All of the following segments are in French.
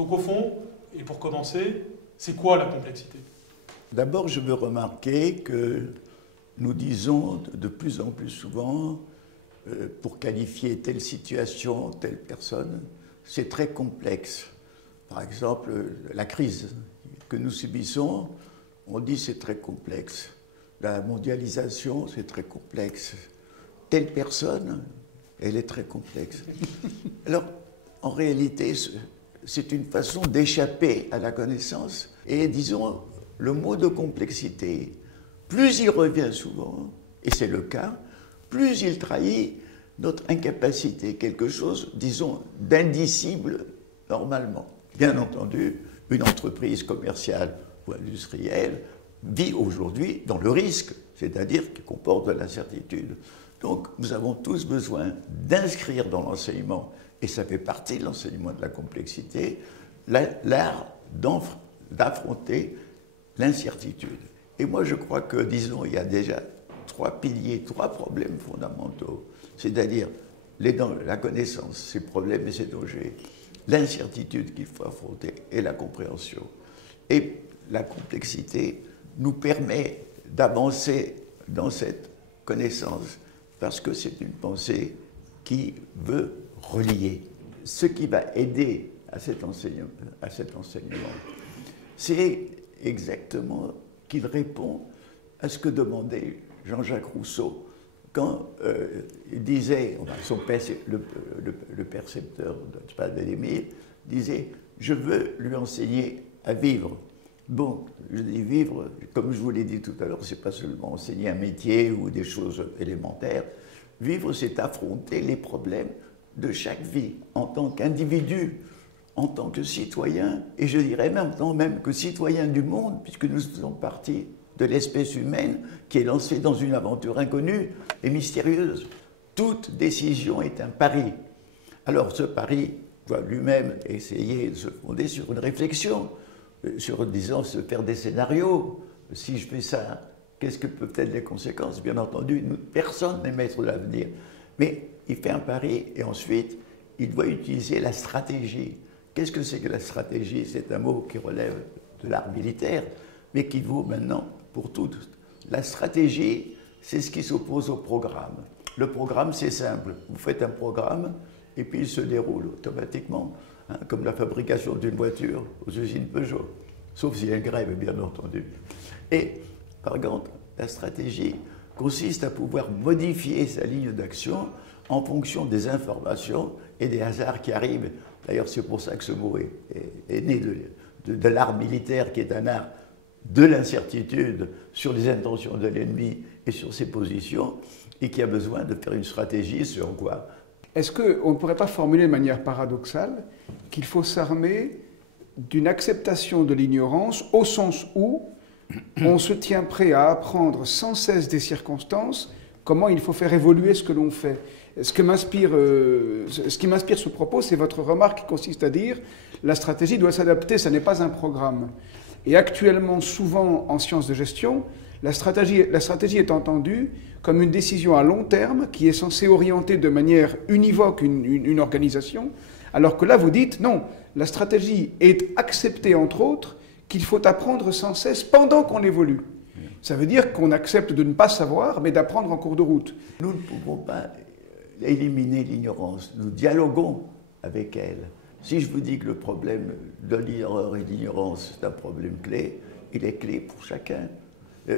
Donc au fond, et pour commencer, c'est quoi la complexité? D'abord, je veux remarquer que nous disons de plus en plus souvent, pour qualifier telle situation, telle personne, c'est très complexe. Par exemple, la crise que nous subissons, on dit c'est très complexe. La mondialisation, c'est très complexe. Telle personne, elle est très complexe. Alors, en réalité, c'est une façon d'échapper à la connaissance. Et disons, le mot de complexité, plus il revient souvent, et c'est le cas, plus il trahit notre incapacité, quelque chose, disons, d'indicible normalement. Bien entendu, une entreprise commerciale ou industrielle vit aujourd'hui dans le risque, c'est-à-dire qui comporte de l'incertitude. Donc nous avons tous besoin d'inscrire dans l'enseignement, et ça fait partie de l'enseignement de la complexité, l'art d'affronter l'incertitude. Et moi je crois que, disons, il y a déjà trois piliers, trois problèmes fondamentaux, c'est-à-dire la connaissance, ses problèmes et ses dangers, l'incertitude qu'il faut affronter et la compréhension. Et la complexité nous permet d'avancer dans cette connaissance parce que c'est une pensée qui veut relier. Ce qui va aider à cet enseignement, c'est exactement qu'il répond à ce que demandait Jean-Jacques Rousseau quand il disait, son père, le percepteur de l'Émile, disait « Je veux lui enseigner à vivre ». Bon, je dis vivre, comme je vous l'ai dit tout à l'heure, c'est pas seulement enseigner un métier ou des choses élémentaires. Vivre, c'est affronter les problèmes de chaque vie, en tant qu'individu, en tant que citoyen, et je dirais même en tant même que citoyen du monde, puisque nous faisons partie de l'espèce humaine qui est lancée dans une aventure inconnue et mystérieuse. Toute décision est un pari. Alors ce pari doit lui-même essayer de se fonder sur une réflexion, sur, disons, se faire des scénarios. Si je fais ça, qu'est-ce que peuvent être les conséquences? Bien entendu, personne n'est maître de l'avenir. Mais il fait un pari et ensuite, il doit utiliser la stratégie. Qu'est-ce que c'est que la stratégie? C'est un mot qui relève de l'art militaire, mais qui vaut maintenant pour tout. La stratégie, c'est ce qui s'oppose au programme. Le programme, c'est simple. Vous faites un programme et puis il se déroule automatiquement, hein, comme la fabrication d'une voiture aux usines Peugeot. Sauf s'il y a une grève, bien entendu. Et, par contre, la stratégie consiste à pouvoir modifier sa ligne d'action en fonction des informations et des hasards qui arrivent. D'ailleurs, c'est pour ça que ce mot est né de l'art militaire, qui est un art de l'incertitude sur les intentions de l'ennemi et sur ses positions, et qui a besoin de faire une stratégie sur quoi? Est-ce qu'on ne pourrait pas formuler de manière paradoxale qu'il faut s'armer d'une acceptation de l'ignorance au sens où on se tient prêt à apprendre sans cesse des circonstances comment il faut faire évoluer ce que l'on fait? Ce qui m'inspire ce propos, c'est votre remarque qui consiste à dire la stratégie doit s'adapter, ça n'est pas un programme. Et actuellement, souvent en sciences de gestion, la stratégie est entendue comme une décision à long terme qui est censée orienter de manière univoque une organisation, alors que là vous dites non, la stratégie est acceptée entre autres qu'il faut apprendre sans cesse pendant qu'on évolue. Ça veut dire qu'on accepte de ne pas savoir, mais d'apprendre en cours de route. Nous ne pouvons pas éliminer l'ignorance, nous dialoguons avec elle. Si je vous dis que le problème de l'erreur et de l'ignorance, c'est un problème clé, il est clé pour chacun.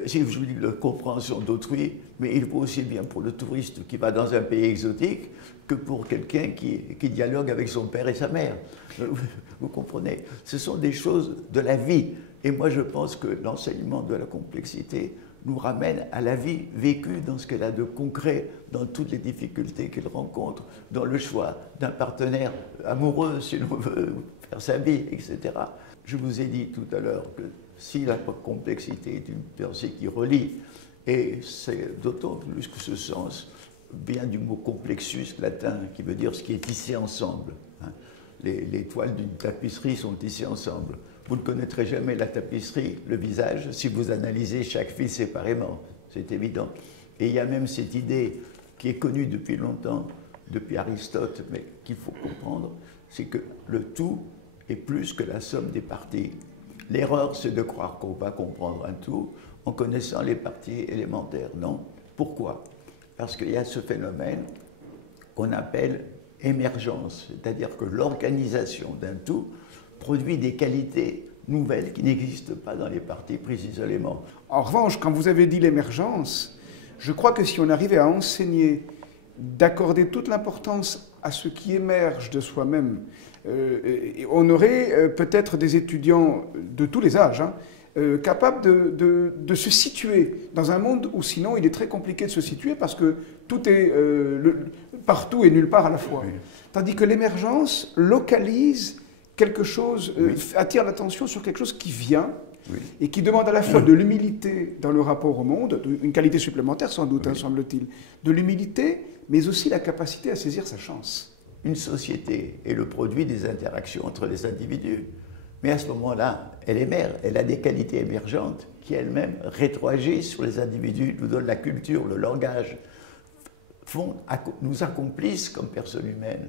Si je vous dis que la compréhension d'autrui, mais il vaut aussi bien pour le touriste qui va dans un pays exotique que pour quelqu'un qui dialogue avec son père et sa mère. Vous comprenez? Ce sont des choses de la vie. Et moi, je pense que l'enseignement de la complexité nous ramène à la vie vécue dans ce qu'elle a de concret, dans toutes les difficultés qu'elle rencontre, dans le choix d'un partenaire amoureux, si l'on veut faire sa vie, etc. Je vous ai dit tout à l'heure que si la complexité est une pensée qui relie, et c'est d'autant plus que ce sens vient du mot complexus latin, qui veut dire ce qui est tissé ensemble. Les toiles d'une tapisserie sont tissées ensemble. Vous ne connaîtrez jamais la tapisserie, le visage, si vous analysez chaque fil séparément, c'est évident. Et il y a même cette idée qui est connue depuis longtemps, depuis Aristote, mais qu'il faut comprendre, c'est que le tout est plus que la somme des parties. L'erreur, c'est de croire qu'on va comprendre un tout en connaissant les parties élémentaires. Non. Pourquoi? Parce qu'il y a ce phénomène qu'on appelle émergence, c'est-à-dire que l'organisation d'un tout produit des qualités nouvelles qui n'existent pas dans les parties prises isolément. En revanche, quand vous avez dit l'émergence, je crois que si on arrivait à enseigner d'accorder toute l'importance à ce qui émerge de soi-même, on aurait peut-être des étudiants de tous les âges, capables de se situer dans un monde où sinon il est très compliqué de se situer parce que tout est partout et nulle part à la fois. Oui. Tandis que l'émergence localise quelque chose, attire l'attention sur quelque chose qui vient, et qui demande à la fois de l'humilité dans le rapport au monde, une qualité supplémentaire sans doute, semble-t-il, de l'humilité, mais aussi la capacité à saisir sa chance. Une société est le produit des interactions entre les individus. Mais à ce moment-là, elle émerge, elle a des qualités émergentes qui elles-mêmes rétroagissent sur les individus, nous donnent la culture, le langage, nous accomplissent comme personnes humaines.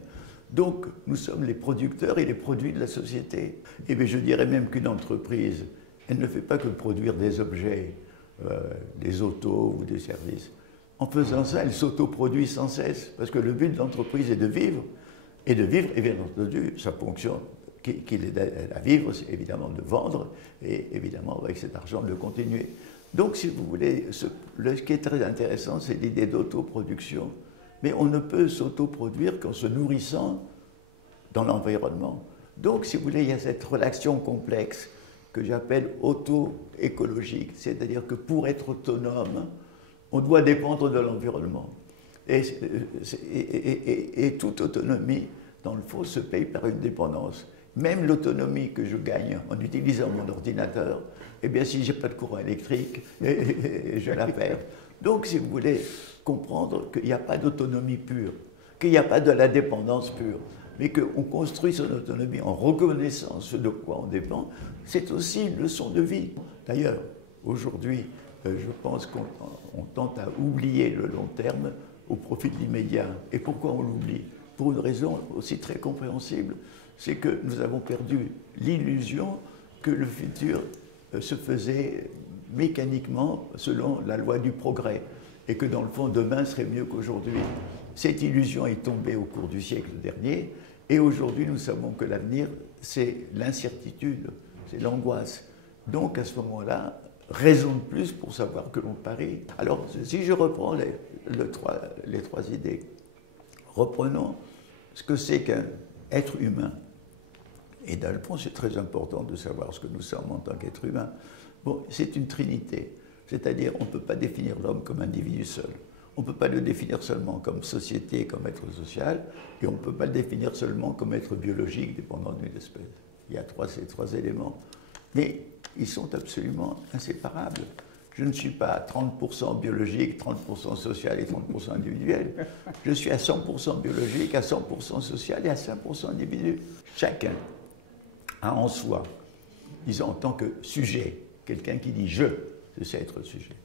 Donc, nous sommes les producteurs et les produits de la société. Et bien, je dirais même qu'une entreprise, elle ne fait pas que produire des objets, des autos ou des services. En faisant ça, elle s'autoproduit sans cesse, parce que le but de l'entreprise est de vivre, et bien entendu, sa fonction qu'il est à vivre, c'est évidemment de vendre, et évidemment, avec cet argent, de continuer. Donc, si vous voulez, ce qui est très intéressant, c'est l'idée d'autoproduction. Mais on ne peut s'autoproduire qu'en se nourrissant dans l'environnement. Donc, si vous voulez, il y a cette relation complexe que j'appelle auto-écologique, c'est-à-dire que pour être autonome, on doit dépendre de l'environnement. Et toute autonomie, dans le fond, se paye par une dépendance. Même l'autonomie que je gagne en utilisant mon ordinateur, eh bien, si je n'ai pas de courant électrique, je la perds. Donc, si vous voulez comprendre qu'il n'y a pas d'autonomie pure, qu'il n'y a pas de la dépendance pure, mais qu'on construit son autonomie en reconnaissant ce de quoi on dépend, c'est aussi une leçon de vie. D'ailleurs, aujourd'hui, je pense qu'on tente à oublier le long terme au profit de l'immédiat. Et pourquoi on l'oublie? Pour une raison aussi très compréhensible, c'est que nous avons perdu l'illusion que le futur se faisait mécaniquement selon la loi du progrès et que dans le fond demain serait mieux qu'aujourd'hui. Cette illusion est tombée au cours du siècle dernier et aujourd'hui nous savons que l'avenir c'est l'incertitude, c'est l'angoisse. Donc à ce moment-là, raison de plus pour savoir que l'on parie. Alors si je reprends les trois idées, reprenons ce que c'est qu'un être humain. Et dans le fond, c'est très important de savoir ce que nous sommes en tant qu'être humain. Bon, c'est une trinité, c'est-à-dire on ne peut pas définir l'homme comme individu seul. On ne peut pas le définir seulement comme société, comme être social, et on ne peut pas le définir seulement comme être biologique dépendant d'une espèce. Il y a ces trois éléments. Mais ils sont absolument inséparables. Je ne suis pas 30% biologique, 30% social et 30% individuel. Je suis à 100% biologique, à 100% social et à 5% individu. Chacun a en soi, disons en tant que sujet, quelqu'un qui dit « je », c'est ça être sujet.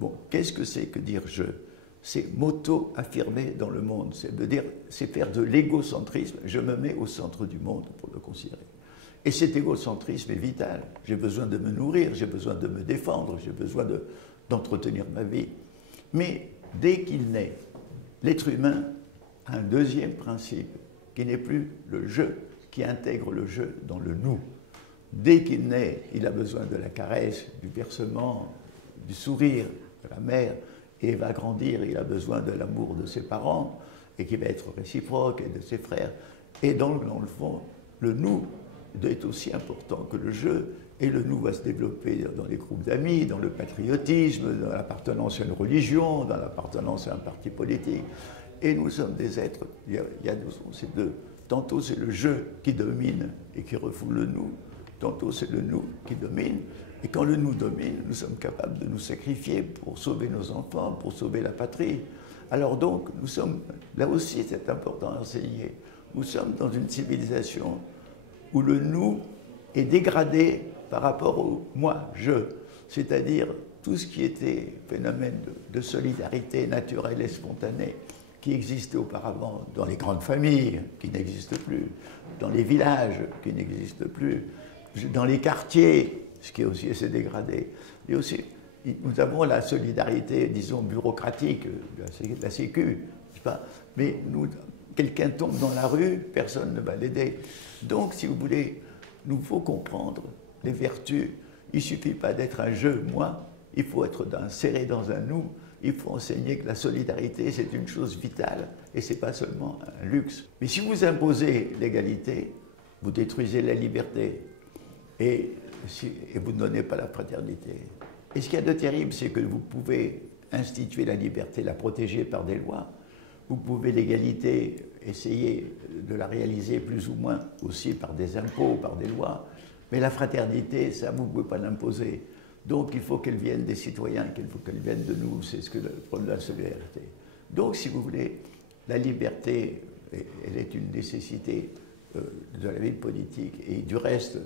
Bon, qu'est-ce que c'est que dire « je » ? C'est m'auto-affirmer dans le monde, c'est faire de l'égocentrisme, je me mets au centre du monde pour le considérer. Et cet égocentrisme est vital. J'ai besoin de me nourrir, j'ai besoin de me défendre, j'ai besoin d'entretenir ma vie. Mais dès qu'il naît, l'être humain a un deuxième principe, qui n'est plus le « je », qui intègre le « je » dans le « nous ». Dès qu'il naît, il a besoin de la caresse, du bercement, du sourire de la mère, et va grandir, il a besoin de l'amour de ses parents, et qui va être réciproque, et de ses frères. Et dans le fond, le « nous » est aussi important que le « je », et le « nous » va se développer dans les groupes d'amis, dans le patriotisme, dans l'appartenance à une religion, dans l'appartenance à un parti politique. Et nous sommes des êtres, il y a ces deux. Tantôt c'est le « je » qui domine et qui refoule le « nous », tantôt c'est le « nous » qui domine. Et quand le « nous » domine, nous sommes capables de nous sacrifier pour sauver nos enfants, pour sauver la patrie. Alors donc, nous sommes, là aussi c'est important à enseigner, nous sommes dans une civilisation où le « nous » est dégradé par rapport au « moi », « je », c'est-à-dire tout ce qui était phénomène de solidarité naturelle et spontanée, qui existait auparavant dans les grandes familles, qui n'existent plus, dans les villages, qui n'existent plus, dans les quartiers, ce qui est aussi assez dégradé. Et aussi, nous avons la solidarité, disons, bureaucratique de la Sécu, mais quelqu'un tombe dans la rue, personne ne va l'aider. Donc, si vous voulez, nous faut comprendre les vertus. Il ne suffit pas d'être un je, moi, il faut être serré dans un nous. Il faut enseigner que la solidarité, c'est une chose vitale et ce n'est pas seulement un luxe. Mais si vous imposez l'égalité, vous détruisez la liberté et vous ne donnez pas la fraternité. Et ce qu'il y a de terrible, c'est que vous pouvez instituer la liberté, la protéger par des lois. Vous pouvez l'égalité essayer de la réaliser plus ou moins aussi par des impôts, par des lois. Mais la fraternité, ça, vous ne pouvez pas l'imposer. Donc il faut qu'elle vienne des citoyens, qu'il faut qu'elle vienne de nous, c'est ce que le problème de la solidarité. Donc si vous voulez, la liberté, elle est une nécessité de la vie politique. Et du reste,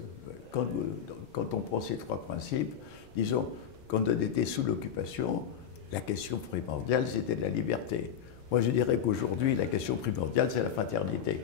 quand on prend ces trois principes, disons, quand on était sous l'occupation, la question primordiale, c'était de la liberté. Moi je dirais qu'aujourd'hui, la question primordiale, c'est la fraternité.